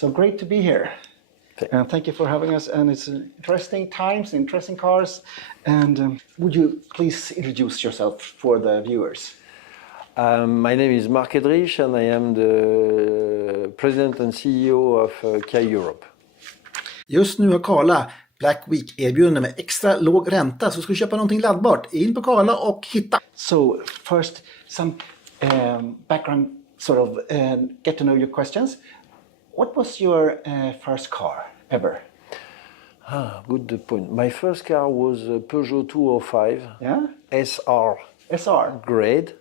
So great to be here. And thank you for having us. And it's interesting times, interesting cars. And would you please introduce yourself for the viewers? My name is Marc Hedrich and I am the President and CEO of Kia Europe. Just nu har Carla Black Week-erbjudande med extra låg ränta, så ska du köpa någonting laddbart. In på Carla och hitta. So first, some background, sort of get to know your questions. What was your first car ever? Good point. My first car was a Peugeot 205 SR. SR. Grade,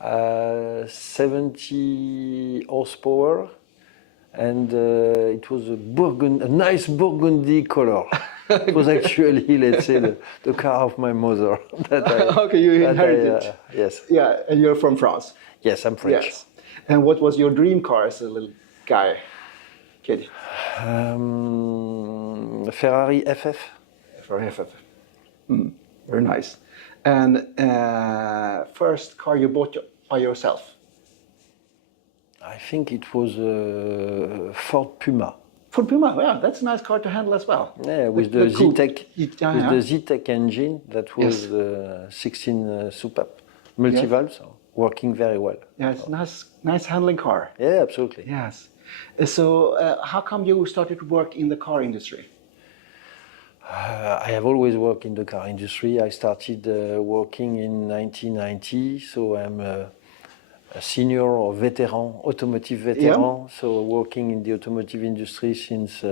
70 horsepower, and it was a nice burgundy color. It was actually, let's say, the car of my mother. Okay, you inherited it. Yes. Yeah, and you're from France. Yes, I'm French. Yes. And what was your dream car as a little kid? Ferrari FF. Ferrari FF. Very nice. And first car you bought by yourself? I think it was Ford Puma. Ford Puma, yeah, that's a nice car to handle as well. Yeah, with the Z-Tech engine that was 16 Soupape, multi-valve, so working very well. Yeah, it's a nice handling car. Yeah, absolutely. Yes. So how come you started to work in the car industry? I have always worked in the car industry. I started working in 1990, so I'm a senior or veteran, automotive veteran, so working in the automotive industry since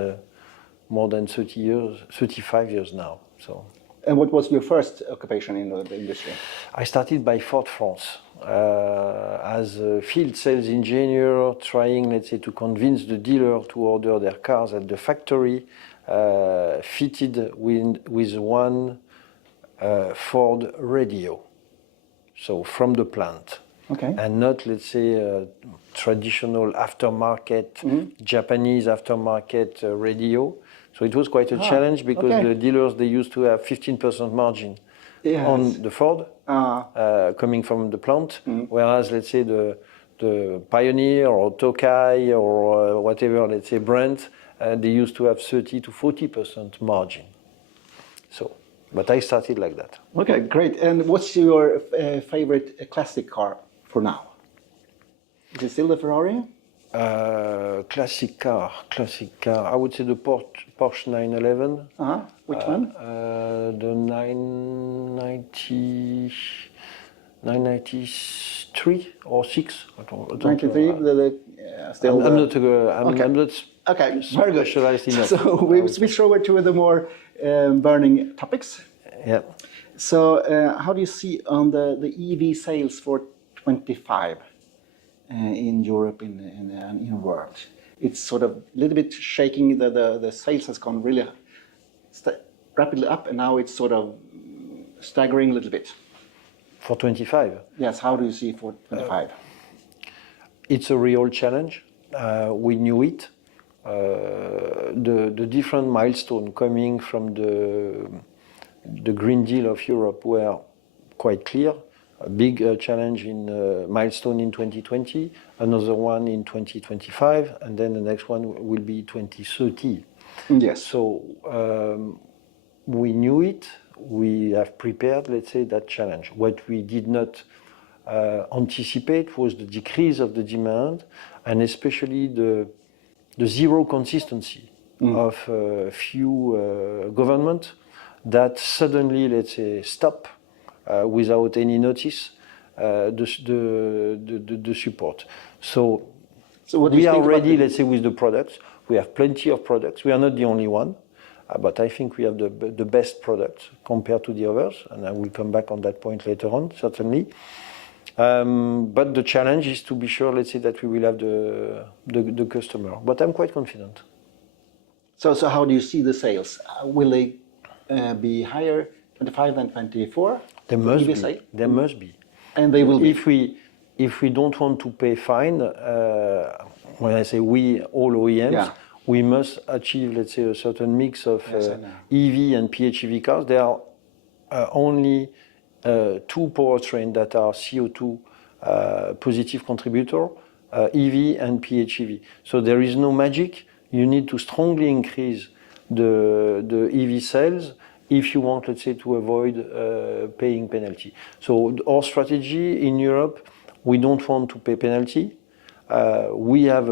more than 35 years now. So. And what was your first occupation in the industry? I started by Ford France as a field sales engineer, trying, let's say, to convince the dealer to order their cars at the factory, fitted with one Ford radio, so from the plant. Okay. And not, let's say, traditional aftermarket, Japanese aftermarket radio. So it was quite a challenge because the dealers, they used to have 15% margin on the Ford coming from the plant, whereas, let's say, the Pioneer or Tokai or whatever, let's say, brand, they used to have 30 to 40% margin. So, but I started like that. Okay, great. And what's your favorite classic car for now? Is it still the Ferrari? Classic car. I would say the Porsche 911. Which one? The 993 or 6. I don't 93. Still. I'm not Okay, very good. specialized enough. So we switch over to the more burning topics. Yeah. So how do you see on the EV sales for 25 in Europe, in the world? It's sort of a little bit shaking. The sales has gone really rapidly up, and now it's sort of staggering a little bit. For 25? Yes, how do you see for 25? It's a real challenge. We knew it. The different milestones coming from the Green Deal of Europe were quite clear. A big challenge in milestone in 2020, another one in 2025, and then the next one will be 2030. Yes. So we knew it. We have prepared, let's say, that challenge. What we did not anticipate was the decrease of the demand, and especially the zero consistency of few governments that suddenly, let's say, stop without any notice the support. So we are ready, let's say, with the products. We have plenty of products. We are not the only one, but I think we have the best products compared to the others, and I will come back on that point later on, certainly. But the challenge is to be sure, let's say, that we will have the customer. But I'm quite confident. So how do you see the sales? Will they be higher 25 than 24? There must be. There must be. And they will be. If we don't want to pay fine, when I say we, all OEMs, we must achieve, let's say, a certain mix of EV and PHEV cars. There are only two powertrains that are CO2 positive contributor, EV and PHEV. So there is no magic. you need to strongly increase the EV sales if you want, let's say, to avoid paying penalty. So our strategy in Europe, we don't want to pay penalty. We have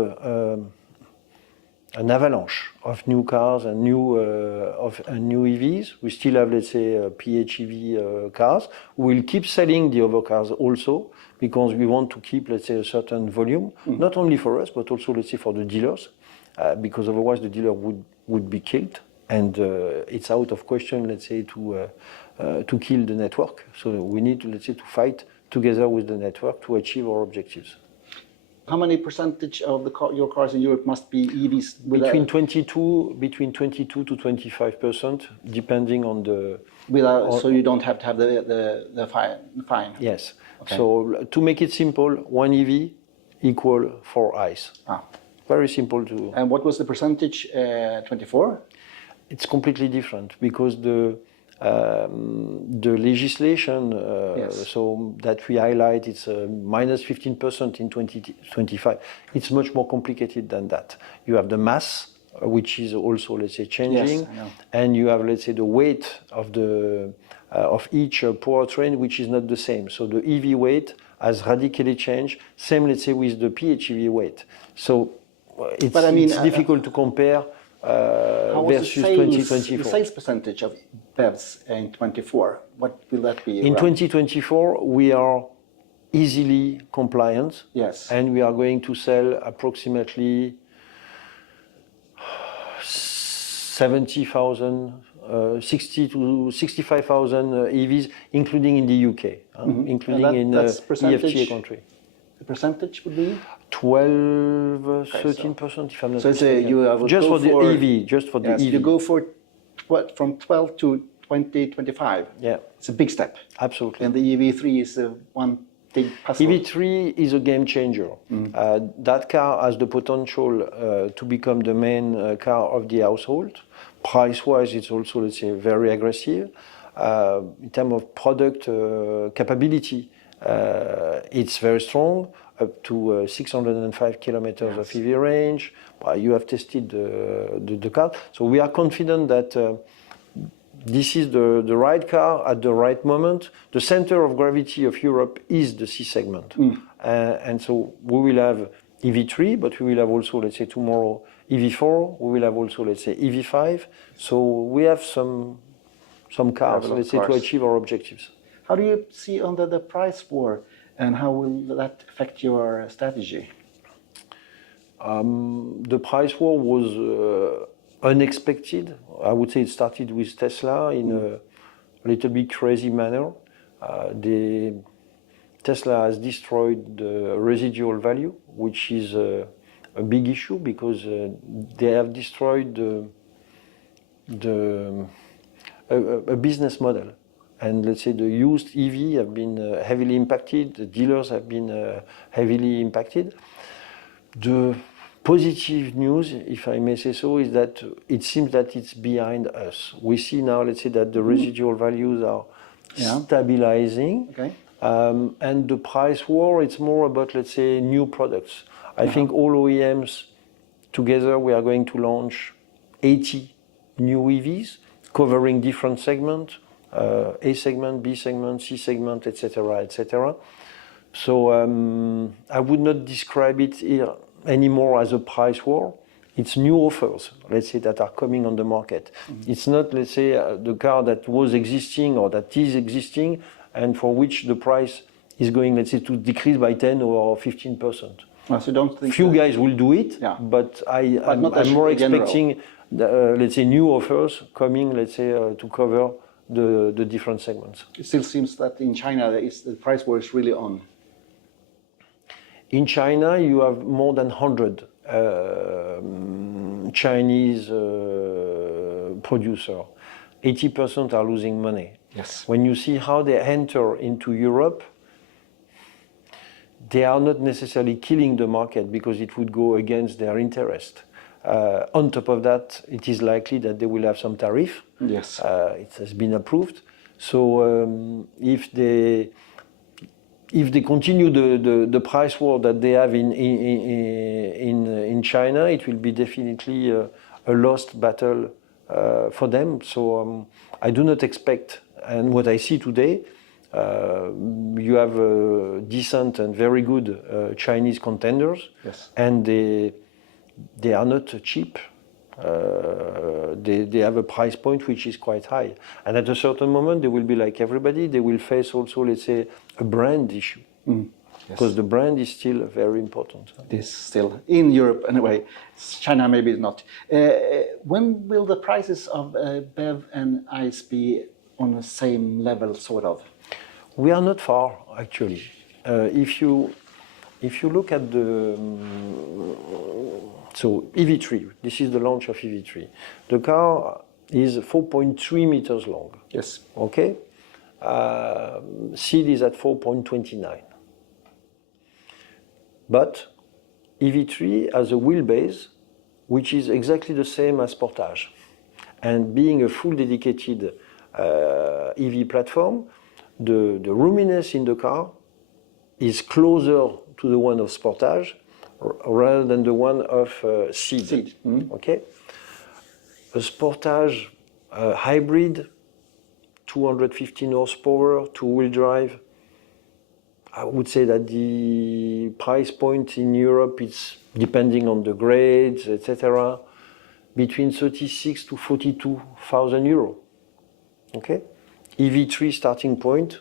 an avalanche of new cars and new EVs. We still have, let's say, PHEV cars. We'll keep selling the other cars also because we want to keep, let's say, a certain volume, not only for us, but also, let's say, for the dealers, because otherwise the dealer would be killed. And it's out of question, let's say, to kill the network. So we need to, let's say, to fight together with the network to achieve our objectives. How many percentage of your cars in Europe must be EVs? Between 22 to 25%, depending on the. So you don't have to have the fine. Yes. Okay. So to make it simple, one EV equal 4 ICE. Very simple to. And what was the percentage? 24. It's completely different because the legislation, so that we highlight, it's minus 15% in 2025. It's much more complicated than that. You have the mass, which is also, let's say, changing, yes, I know. and you have, let's say, the weight of each powertrain, which is not the same. So the EV weight has radically changed. Same, let's say, with the PHEV weight. So it's difficult to compare. Versus 2024. The sales percentage of BEVs in 24, what will that be? In 2024, we are easily compliant. Yes. And we are going to sell approximately 70,000, 60 to 65,000 EVs, including in the UK, including in EFTA country. The percentage would be? 12, 13%, if I'm not mistaken. So you have just for the EV, just for the EV. You go for from 12 to 2025. Yeah. It's a big step. Absolutely. And the EV3 is one big puzzle. EV3 is a game changer. That car has the potential to become the main car of the household. Price-wise, it's also, let's say, very aggressive. In terms of product capability, it's very strong, up to 605 kilometers of EV range. You have tested the car. So we are confident that this is the right car at the right moment. The center of gravity of Europe is the C segment. And so we will have EV3, but we will have also, let's say, tomorrow EV4. We will have also, let's say, EV5. So we have some cars, let's say, to achieve our objectives. How do you see under the price war, and how will that affect your strategy? The price war was unexpected. I would say it started with Tesla in a little bit crazy manner. Tesla has destroyed the residual value, which is a big issue because they have destroyed a business model. And let's say the used EV have been heavily impacted, the dealers have been heavily impacted. The positive news, if I may say so, is that it seems that it's behind us. We see now, let's say, that the residual values are stabilizing. Okay. And the price war, it's more about, let's say, new products. I think all OEMs together, we are going to launch 80 new EVs covering different segments. A segment, B segment, C segment, etc., etc. So I would not describe it here anymore as a price war. It's new offers, let's say, that are coming on the market. It's not, let's say, the car that was existing or that is existing and for which the price is going, let's say, to decrease by 10 or 15%. So don't think few guys will do it, but I'm more expecting, let's say, new offers coming, let's say, to cover the different segments. It still seems that in China the price war is really on. In China, you have more than 100 Chinese producers. 80% are losing money. Yes. When you see how they enter into Europe, they are not necessarily killing the market because it would go against their interest. On top of that, it is likely that they will have some tariff. Yes. It has been approved. So if they if they continue the price war that they have in China, it will be definitely a lost battle for them. So I do not expect, and what I see today, you have decent and very good Chinese contenders, Yes. and they are not cheap. They have a price point which is quite high, and at a certain moment they will be like everybody. They will face also, let's say, a brand issue, because the brand is still very important. It is still in Europe anyway. China maybe not. When will the prices of BEV and ICE be on the same level, sort of? We are not far, actually. If you look at the so EV3, this is the launch of EV3. The car is 4.3 meters long. Yes. Okay. Seat is at 4.29. But EV3 has a wheelbase which is exactly the same as Sportage. And being a full dedicated EV platform, the roominess in the car is closer to the one of Sportage rather than the one of Seat. Okay? A Sportage hybrid, 215 horsepower, two-wheel drive. I would say that the price point in Europe is, depending on the grades, etc., between 36 to 42,000 euro. Okay? EV3 starting point,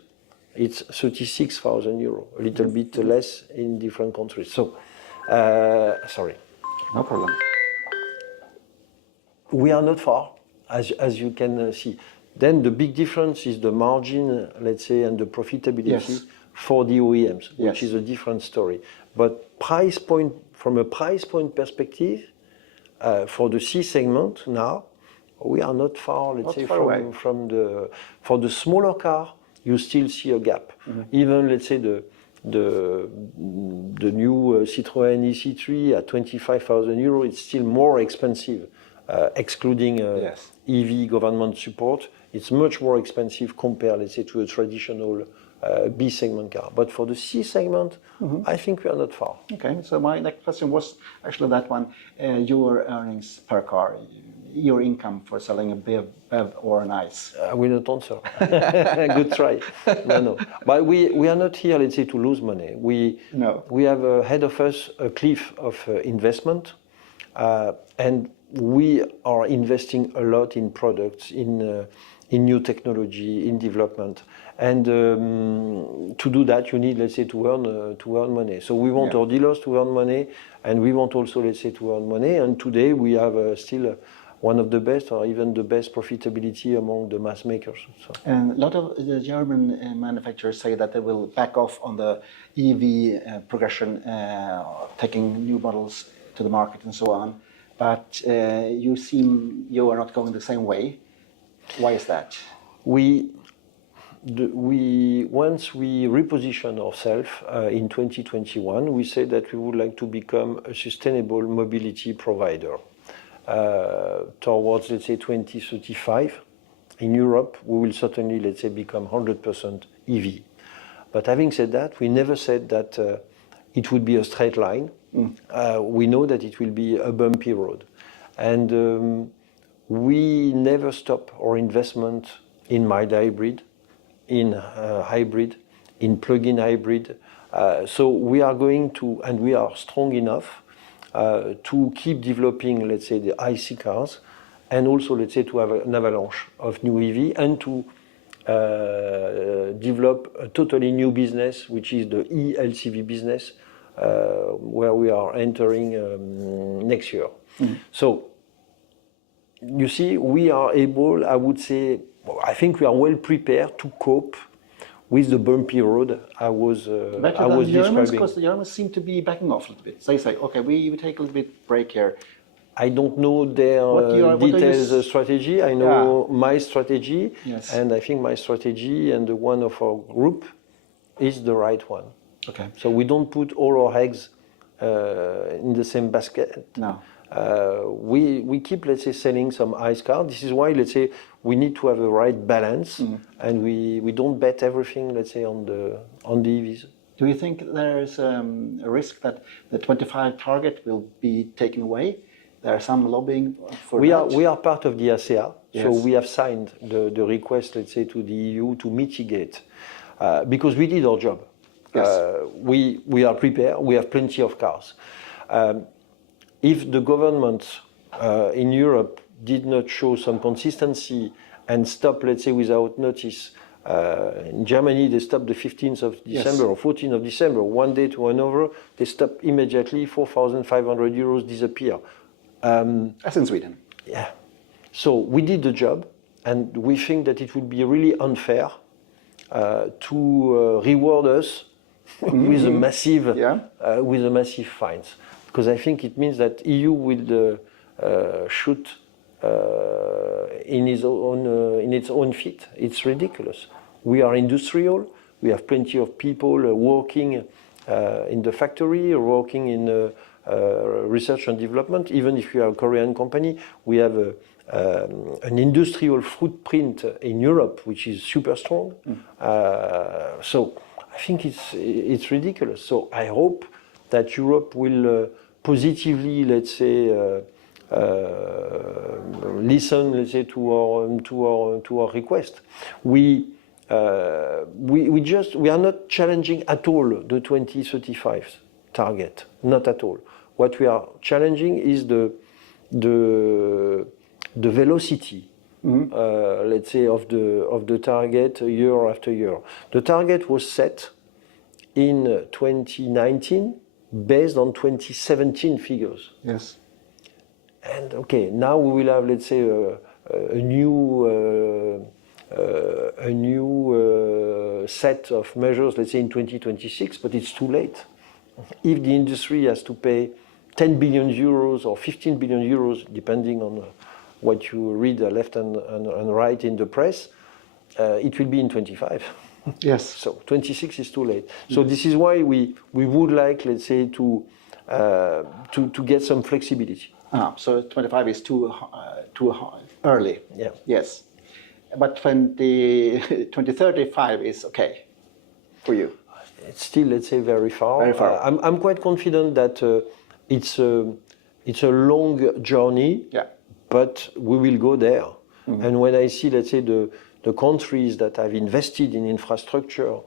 it's 36,000 euro, a little bit less in different countries. So, sorry. No problem. We are not far, as you can see. Then the big difference is the margin, let's say, and the profitability for the OEMs, which is a different story. But price point, from a price point perspective, for the C segment now, we are not far, let's say, from the, for the smaller car, you still see a gap. Even, let's say, the new Citroën EC3 at 25,000 euros, it's still more expensive, excluding EV government support. It's much more expensive compared, let's say, to a traditional B segment car. But for the C segment, I think we are not far. Okay, so my next question was actually that one. Your earnings per car, your income for selling a BEV or an ICE. I will not answer. Good try. No. But we are not here, let's say, to lose money. We have ahead of us a cliff of investment, and we are investing a lot in products, in new technology, in development. And to do that, you need, let's say, to earn money. So we want our dealers to earn money, and we want also, let's say, to earn money. And today we have still one of the best, or even the best profitability among the mass makers. So. And a lot of the German manufacturers say that they will back off on the EV progression, taking new models to the market and so on. But you seem you are not going the same way. Why is that? Once we reposition ourselves in 2021, we said that we would like to become a sustainable mobility provider. Towards, let's say, 2035, in Europe, we will certainly, let's say, become 100% EV. But having said that, we never said that it would be a straight line. We know that it will be a bumpy road. And we never stop our investment in mild hybrid, in hybrid, in plug-in hybrid. So we are going to, and we are strong enough to keep developing, let's say, the IC cars, and also, let's say, to have an avalanche of new EV, and to develop a totally new business, which is the e-LCV business, where we are entering next year. So you see, we are able, I would say, I think we are well prepared to cope with the bumpy road I was describing. Because the Germans seem to be backing off a little bit. They say, okay, we take a little bit break here. I don't know their detailed strategy. I know my strategy, and I think my strategy and the one of our group is the right one. Okay. So we don't put all our eggs in the same basket. No. We keep, let's say, selling some ICE cars. This is why, let's say, we need to have the right balance, and we don't bet everything, let's say, on the EVs. Do you think there's a risk that the 25 target will be taken away? There are some lobbying for that. We are part of the ASEA, Yes. so we have signed the request, let's say, to the EU to mitigate, because we did our job. Yes. We are prepared. We have plenty of cars. If the government in Europe did not show some consistency and stop, let's say, without notice, in Germany they stopped the 15th of December or 14th of December, one day to another, they stopped immediately, 4,500 euros disappear. As in Sweden. Yeah. So we did the job, and we think that it would be really unfair to reward us with a massive fines, because I think it means that EU will shoot in its own feet. It's ridiculous. We are industrial. We have plenty of people working in the factory, working in research and development. Even if you are a Korean company, we have an industrial footprint in Europe which is super strong. So I think it's ridiculous. So I hope that Europe will positively, let's say, listen, let's say, to our request. We are not challenging at all the 2035 target, not at all. What we are challenging is the velocity, let's say, of the target year after year. The target was set in 2019 based on 2017 figures. Yes. And okay, now we will have, let's say, a new set of measures, let's say in 2026, but it's too late. If the industry has to pay 10 billion euros or 15 billion euros, depending on what you read left and right in the press, it will be in 25. Yes. So 26 is too late. So this is why we would like, let's say, to get some flexibility. So 25 is too early. Yeah. Yes. But 2035 is okay for you. It's still, let's say, very far. Very far. I'm quite confident that it's a long journey, but we will go there. And when I see, let's say, the countries that have invested in infrastructure,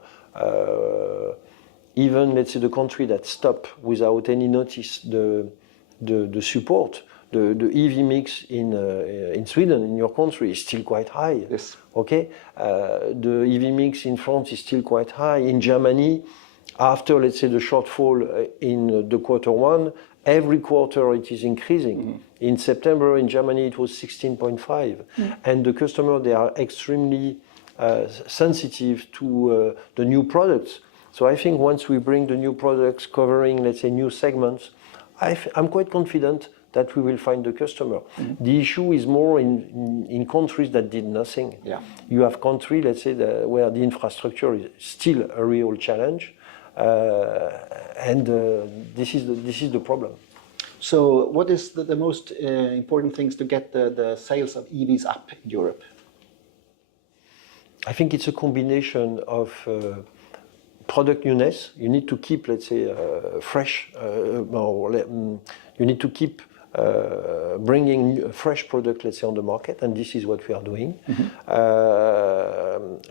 even, let's say, the country that stop without any notice the support, the EV mix in Sweden, in your country, is still quite high. Yes. Okay. The EV mix in France is still quite high. In Germany, after, let's say, the shortfall in the quarter one, every quarter it is increasing. In September in Germany it was 16.5, and the customer, they are extremely sensitive to the new products. So I think once we bring the new products covering, let's say, new segments, I'm quite confident that we will find the customer. The issue is more in countries that did nothing. Yeah. You have countries, let's say, where the infrastructure is still a real challenge, and this is the problem. So what is the most important things to get the sales of EVs up in Europe? I think it's a combination of product newness. You need to keep, let's say, fresh. You need to keep bringing fresh product, let's say, on the market, and this is what we are doing.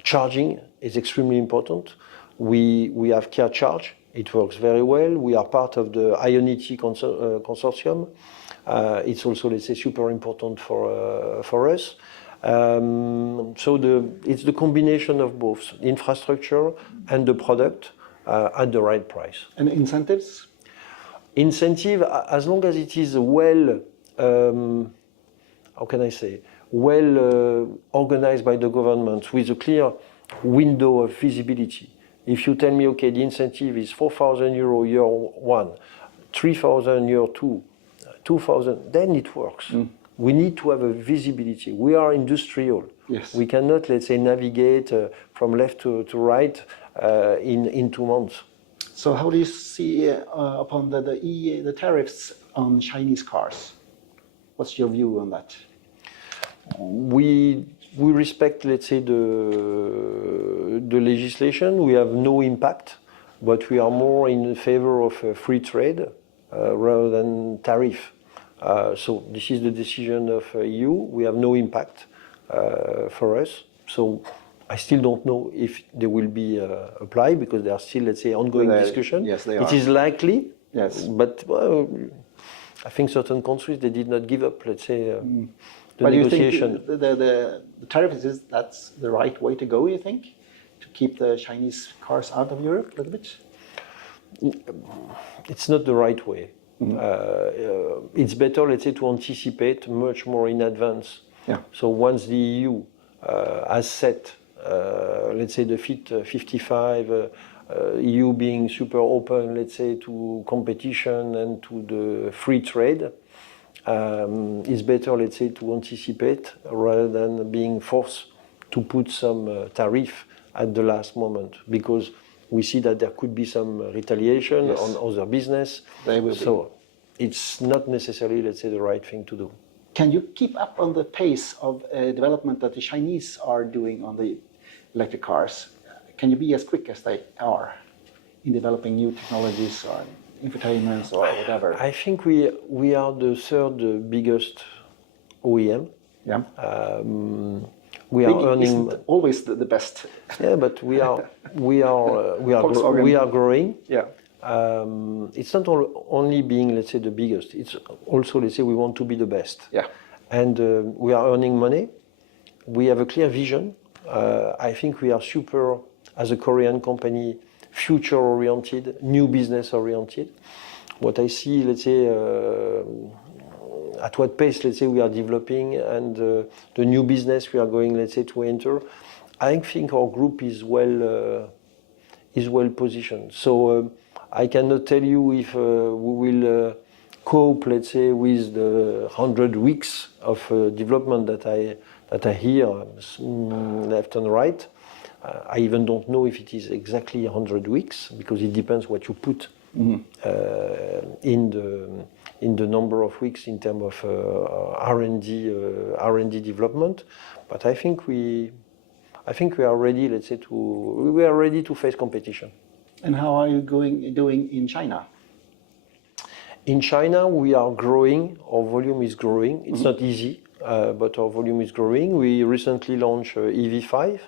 Charging is extremely important. We have Kia Charge. It works very well. We are part of the Ionity consortium. It's also, let's say, super important for us. So it's the combination of both infrastructure and the product at the right price. And incentives? Incentive, as long as it is well, how can I say, well organized by the government with a clear window of visibility. If you tell me, okay, the incentive is 4,000 euro year one, 3,000 year two, 2,000, then it works. We need to have a visibility. We are industrial. Yes. We cannot, let's say, navigate from left to right in 2 months. So how do you see upon the tariffs on Chinese cars? What's your view on that? We respect, let's say, the legislation. We have no impact. but we are more in favor of free trade rather than tariff. So this is the decision of EU. We have no impact for us. So I still don't know if they will be applied because there are still, let's say, ongoing discussion. Yes, they are. It is likely, Yes. but well, I think certain countries, they did not give up, let's say, the but negotiation. you think the tariff that's the right way to go, you think? To keep the Chinese cars out of Europe a little bit? It's not the right way. It's better, let's say, to anticipate much more in advance. Yeah. So once the EU has set, let's say, the Fit 55, EU being super open, let's say, to competition and to the free trade, it's better, let's say, to anticipate rather than being forced to put some tariff at the last moment, because we see that there could be some retaliation on other business. They will so it's not necessarily, let's say, the right thing to do. Can you keep up on the pace of development that the Chinese are doing on the electric cars? Can you be as quick as they are in developing new technologies or infotainments or whatever? I think we are the third biggest OEM. Yeah. We are earning isn't always the best. Yeah, but we are growing. Yeah. It's not only being, let's say, the biggest. It's also, let's say, we want to be the best. Yeah. And we are earning money. We have a clear vision. I think we are super, as a Korean company, future-oriented, new business-oriented. What I see, let's say, at what pace, let's say, we are developing and the new business we are going, let's say, to enter, I think our group is well positioned. So I cannot tell you if we will cope, let's say, with the 100 weeks of development that I hear left and right. I even don't know if it is exactly 100 weeks because it depends what you put in the number of weeks in terms of R&D development. But I think we are ready, let's say, we are ready to face competition. And how are you doing in China? In China, we are growing. Our volume is growing. It's not easy, but our volume is growing. We recently launched EV5.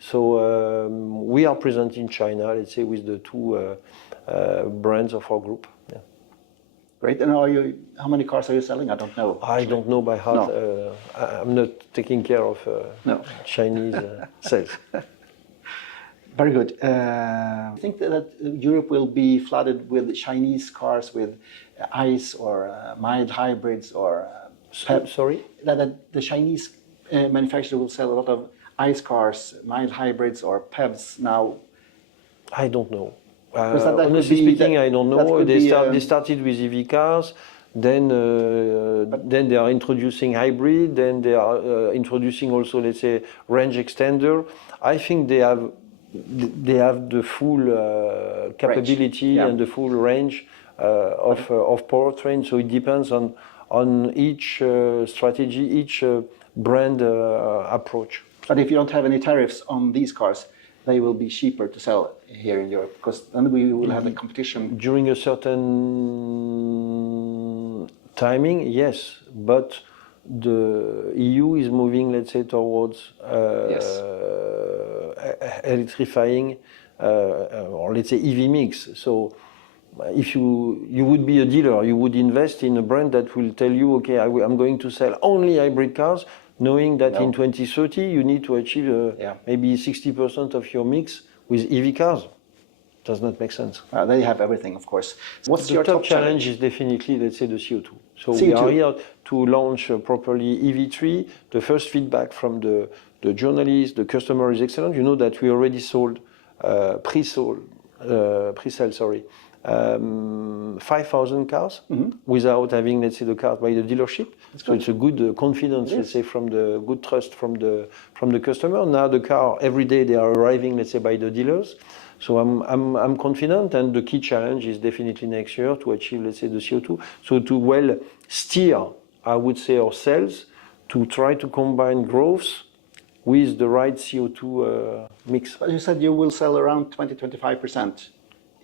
So we are present in China, let's say, with the two brands of our group. Yeah. Great. And how many cars are you selling? I don't know. I don't know by heart. No. I'm not taking care of Chinese sales. Very good. I think that Europe will be flooded with Chinese cars with ICE or mild hybrids or... Sorry? That the Chinese manufacturer will sell a lot of ICE cars, mild hybrids or PEVs now. I don't know. Honestly speaking, I don't know. They started with EV cars, then they are introducing hybrid, then they are introducing also, let's say, range extender. I think they have the full capability and the full range of powertrain. So it depends on each strategy, each brand approach. But if you don't have any tariffs on these cars, they will be cheaper to sell here in Europe because then we will have a competition. During a certain timing, yes, but the EU is moving, let's say, towards electrifying or let's say EV mix. So if you would be a dealer, you would invest in a brand that will tell you, okay, I'm going to sell only hybrid cars, knowing that in 2030 you need to achieve maybe 60% of your mix with EV cars. Does not make sense. They have everything, of course. What's your top challenge? Is definitely, let's say, the CO2. So CO2. We are here to launch properly EV3. The first feedback from the journalists, the customer is excellent. You know that we already sold pre-sale, 5,000 cars without having, let's say, the cars by the dealership. So it's a good confidence, let's say, from the good trust from the customer. Now the car every day they are arriving, let's say, by the dealers. So I'm confident, and the key challenge is definitely next year to achieve, let's say, the CO2. So to well steer, I would say, our sales to try to combine growth with the right CO2 mix. But you said you will sell around 20-25%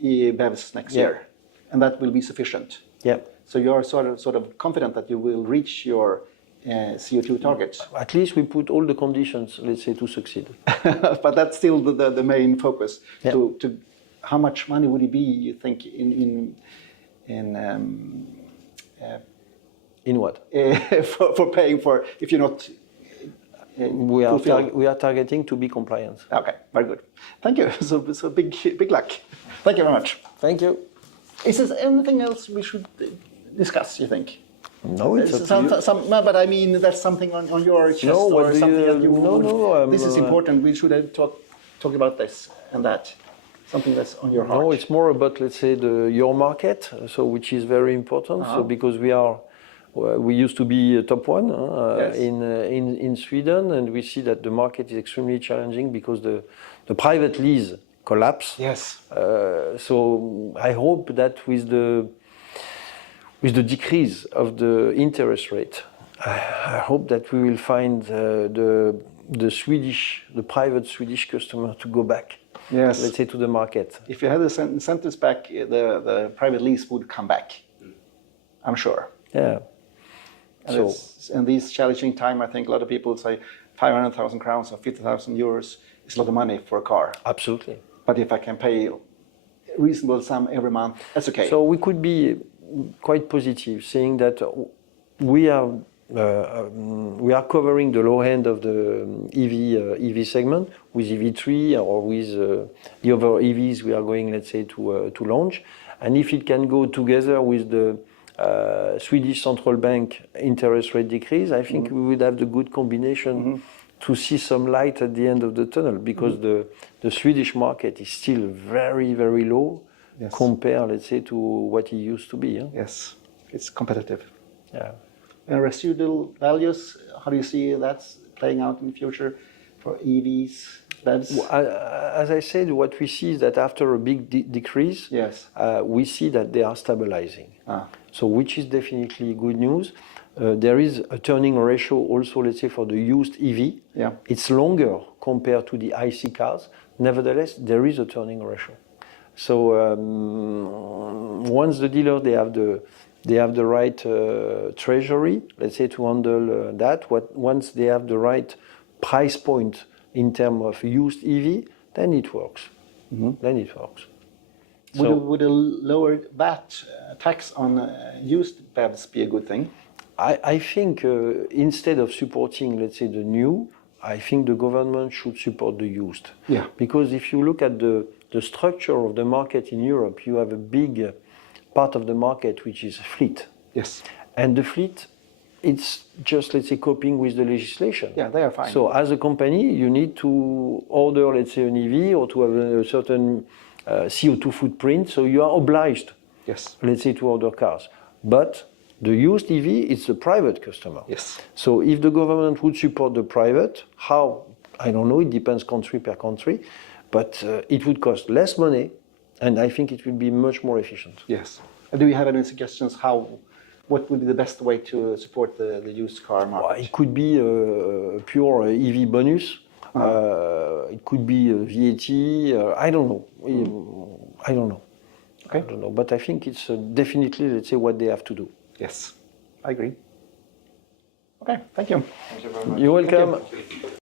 BEVs next year, and that will be sufficient. Yeah. So you're sort of confident that you will reach your CO2 targets. At least we put all the conditions, let's say, to succeed. But that's still the main focus. Yeah. To how much money would it be, you think, in what? for paying for if you're not We are targeting to be compliant. Okay, very good. Thank you. So big luck. Thank you very much. Thank you. Is there anything else we should discuss, you think? No, it's up to you. No, but I mean, that's something on your chest or something that you would... This is important. We should have talked about this and that. Something that's on your heart. No, it's more about, let's say, your market, so which is very important. So because we used to be top one Yes. in Sweden, and we see that the market is extremely challenging because the private lease collapse. Yes. So I hope that with the decrease of the interest rate, I hope that we will find the private Swedish customer to go back. Yes. Let's say to the market. If you had the incentives back, the private lease would come back. I'm sure. Yeah. And in these challenging time, I think a lot of people say 500,000 crowns or 50,000 euros is a lot of money for a car. Absolutely. But if I can pay a reasonable sum every month, that's okay. So we could be quite positive, saying that we are covering the low end of the EV segment with EV3 or with the other EVs we are going, let's say, to launch. And if it can go together with the Swedish central bank interest rate decrease, I think we would have the good combination to see some light at the end of the tunnel, because the Swedish market is still very, very low compared, let's say, to what it used to be. Yeah? Yes, it's competitive. Yeah. And residual values, how do you see that playing out in the future for EVs? As I said, what we see is that after a big decrease, we see that they are stabilizing. So which is definitely good news. There is a turning ratio also, let's say, for the used EV. Yeah. It's longer compared to the IC cars. Nevertheless, there is a turning ratio. So once the dealer, they have the right treasury, let's say, to handle that. Once they have the right price point in terms of used EV, then it works. Then it works. Would a lower VAT tax on used BEVs be a good thing? I think instead of supporting, let's say, the new, I think the government should support the used. Yeah. Because if you look at the structure of the market in Europe, you have a big part of the market which is fleet. Yes. And the fleet, it's just, let's say, coping with the legislation. Yeah, they are fine. So as a company, you need to order, let's say, an EV or to have a certain CO2 footprint. So you are obliged, let's say, to order cars. But the used EV, it's a private customer. Yes. So if the government would support the private, how? I don't know, it depends country per country, but it would cost less money, and I think it would be much more efficient. Yes. Do you have any suggestions what would be the best way to support the used car market? Well, it could be a pure EV bonus. It could be a VAT. I don't know. I don't know. Okay. I don't know. But I think it's definitely, let's say, what they have to do. Yes, I agree. Okay, thank you. Thank you very much. You're welcome.